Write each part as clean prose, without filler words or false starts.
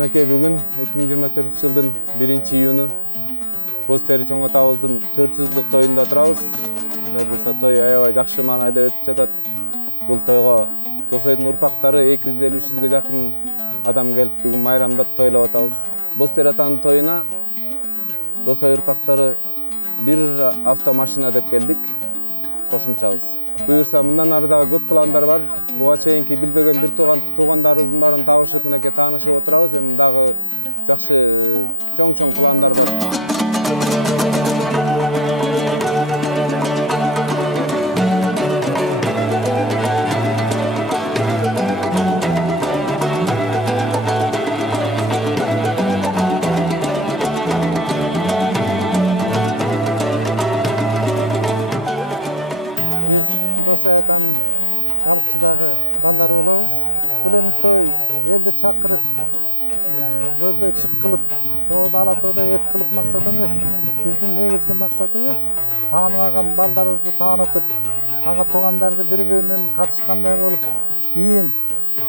Мынакей бүгүн 2024-жылдын 1-июнү Бостери чоң атабыздын 400-жылдык тоюнда турабыз. Мына бир той аябай жакшы маанайда өтүп жатат. Бул тойго Досойдун урпактары 250-300ге жакын адам келип бүгүн майрамдап тойлоп атабыз. Бостери атанын тоюна Досой урпактары бир автомашина деп келдик. Кошумчабыз. Буюрса мындан ары дагы көп пландар бар. Буга чейинки билбеген бир туугандарыбыздын баарын табышып, мынакей таанышып отурабыз. Эми дагы жакшы чоң пландар бар. Biz Dosay атанын балыкчыдагы балдары болобуз. Бул эми той элди чакырып, көлдө чык кылып, тоодо алатоодо эт кылып максат эмес. Биздин негизги максатыбыз тааныбаган балдарыбызды таанытып, ага туугандарды бири-биринен катышкандай болуп, кийин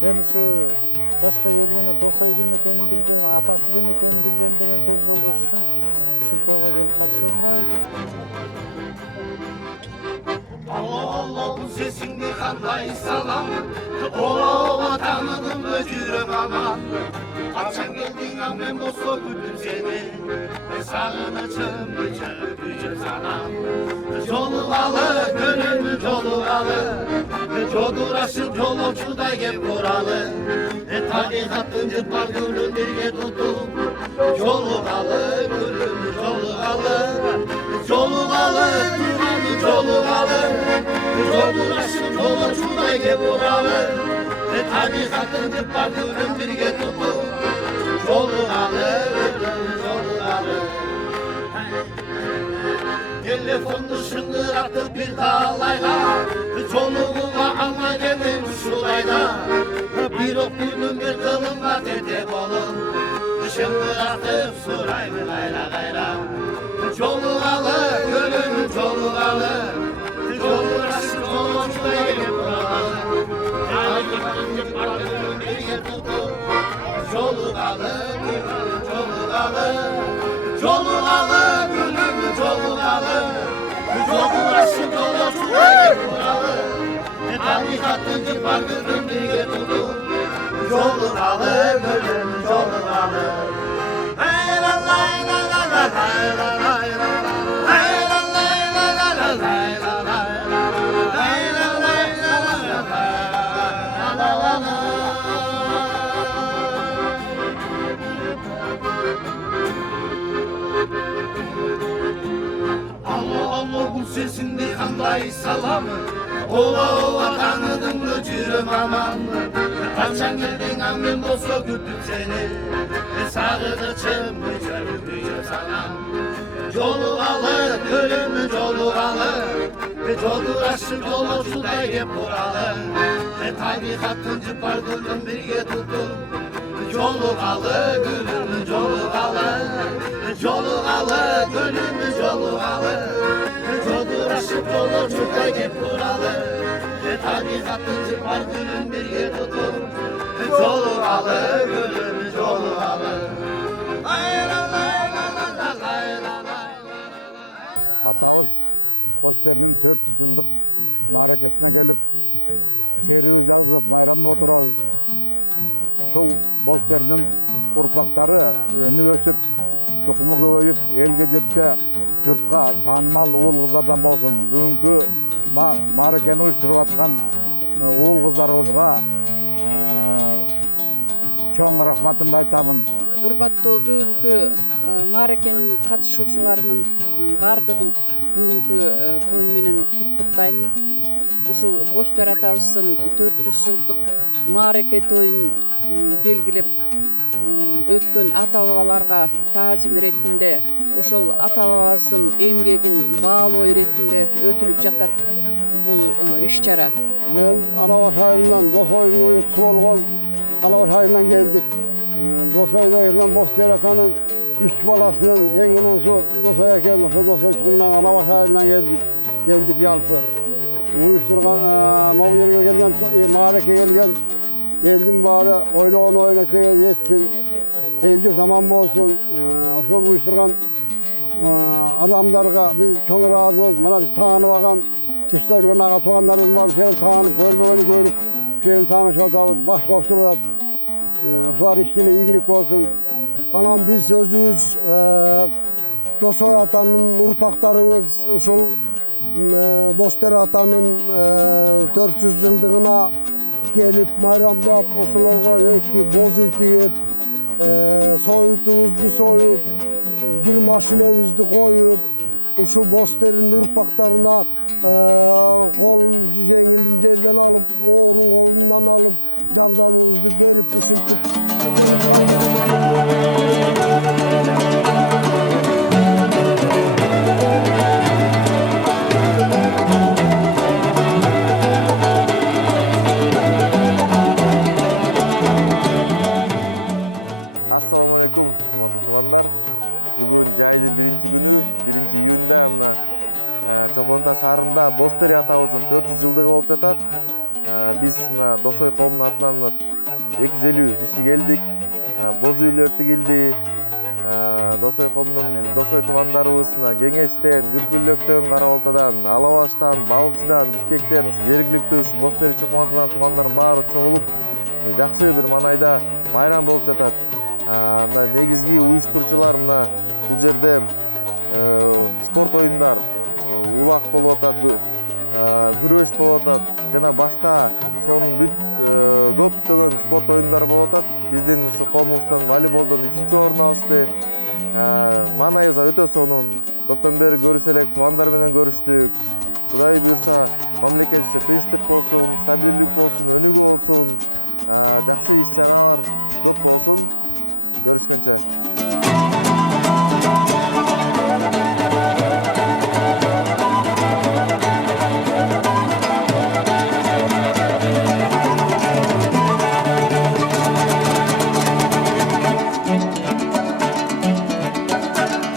мен ушу жашка келгенде Досой ким экенин билбейм, атасы ким экенин билбейм деген сөз болбош үчүн ушул тойго келип катышып отурабыз. Sesini kanday salam, ola tanıdım öcürüm aman. Kaçan geldin amen boso güldüm seni, sağınacım büce sana. Jolugalı, gönül jolugalı, joduraşıp jolocуда kep koralı. Tarikatın jırpar gönlün birge tutup, jolugalı, gönül jolugalı. Jolugalı, tuğanı jolugalı. Joduraşıp jolocуда kep koralı. Tarikatın jırpar gönlün birge tutup, jolugalı, gönlün jolugalı. Telefondu şıngıratıp bir kalayga, çoluğuma alma dedim şulayda. Bir okuyunun bir kılımla tete olun, şıngıratıp soraydı gayra gayra. Çoluğalı, gönül çoluğalı, çoluğaşı çoluğuna yapılalı. Ayıklarını parlığın bir yer tutu, çoluğalı, çoluğalı, çoluğalı, gönül çoluğalı. Çoluğaşı çoluğuna yapılalı. Tarikatın girpar gönlün bir yer tutu, çoluğalı, gönül çoluğalı. Hey la la la la la la la la. Sesinde kanday salam, ova tanıdım öcürüm aman. Kaçan geldin amen boso güttüm seni, sağınacım büce sana. Jolugalı, ölümü jolugalı, joduraşıp jolocуда kep koralı. Tarikatın jırpar gönlün birge tutup, jolugalı, gönlüm jolugalı. Jolugalı, gönlüm jolugalı. Joduraşıp jolocуда kep koralı. Tarikatın jırpar gönlün birge tutup, jolugalı, gönlüm jolugalı. Атабыз Бостеринин 400 жылдык мааракесине келип, черибиз жазылып, майрамдап отурабыз. Ушул Бостеринин урпактары өнүп өсүп, тукуму көбөйүп, элге журтка таанымал уул кыздардан болсун. Бүгүнкү мааракени уюштуруп аткан уул кыздарыбызга чоң рахматымды айтамын. Урматтуу бүгүнкү мааракенин катышуучуларынын бардыгын бүгүнкү той менен куттуктайм. Ушул Бостери атабыздын 400 жылдык маараке тоюн белгилеп өткөн ата-бабаларга таазим иретинде, ошол ата-бабабыздын эмгегин баалоо иретинде өтүлүп жатат бул иш-чара. Мен Алабаш айылынан, Досойдун уютчусу болгон Алабаш айылынан келдик. Досойдон Бостери атанын 3 баласынын эң улуусу Досой экен. Ошо Досой тугумунан Алабаш айылынан келдик жалпы. Уюштурган могу жерге келген, маараке келген элдин баары ойлогон оюна жетсин. eldir zaman bolsun. Ошол уюштурган адамдарга биз чоң ыраазыбыз. Мына биз таанып алган тиштөргөн ага туугандарыбыз бар. Ошол таанып көрбөгөнү көрүп, ошол таанышып атабыз. Баш коштуруп атат. Ушулар ишине ийгилик болсун. Анан биз өзүбүз Досой атанын урпактарыбыз ушул Бостер атанын 400 жылдыгына келип майрамдап, ошолорго эки боз үй тигип, соютубузду союп, бир машинебизди коюп, ушул Бостердин урпактарына колун жеңилин жерден алып, оорун колунан алып, жардамыбызды берип, ушинтип келип калдык. Assalamu alaikum, урматтуу туугандар. Бүгүн жайдын 1-күнү, 1-июнда мына Чолпон Ата шаарында Бостери атабыздын 400 жылдыгы болуп жатат. Биз мына Досой коомунун атынан 250 киши келдик. Боз үйлөр тигилди. Досой коомунун Досой туугандарыбыз мына Кеңештен, Күрпүлөктөн, Кара Балтадан, Алабаштан, Балыкчыдан, Бишкектен, ушу жергиликтүү ушу Бостери Чолпон Атадан туугандар баары чогулуп, жакшы бир манайда майрам болуп жатат. Мына негизги уюштуруучулар мына бул жерде спорт оюндар, улак болуп атат, күрөш болуп атат жана башка сонун бүт көптөгөн спорт оюндары болуп атат. Биздин ушу коомубуздан волейболдон 3-орун алышты. Манайыбыз өтө сонун. Көптөн бери көрүшө элек туугандар менен көрүштүк. Кудай буйрса, мамлекетибизде тынчтык болсун, стабилдүүлүк болсун, өнүгүү болсун, жакшы иш-чаралар көп болсун. Görüşkünçe.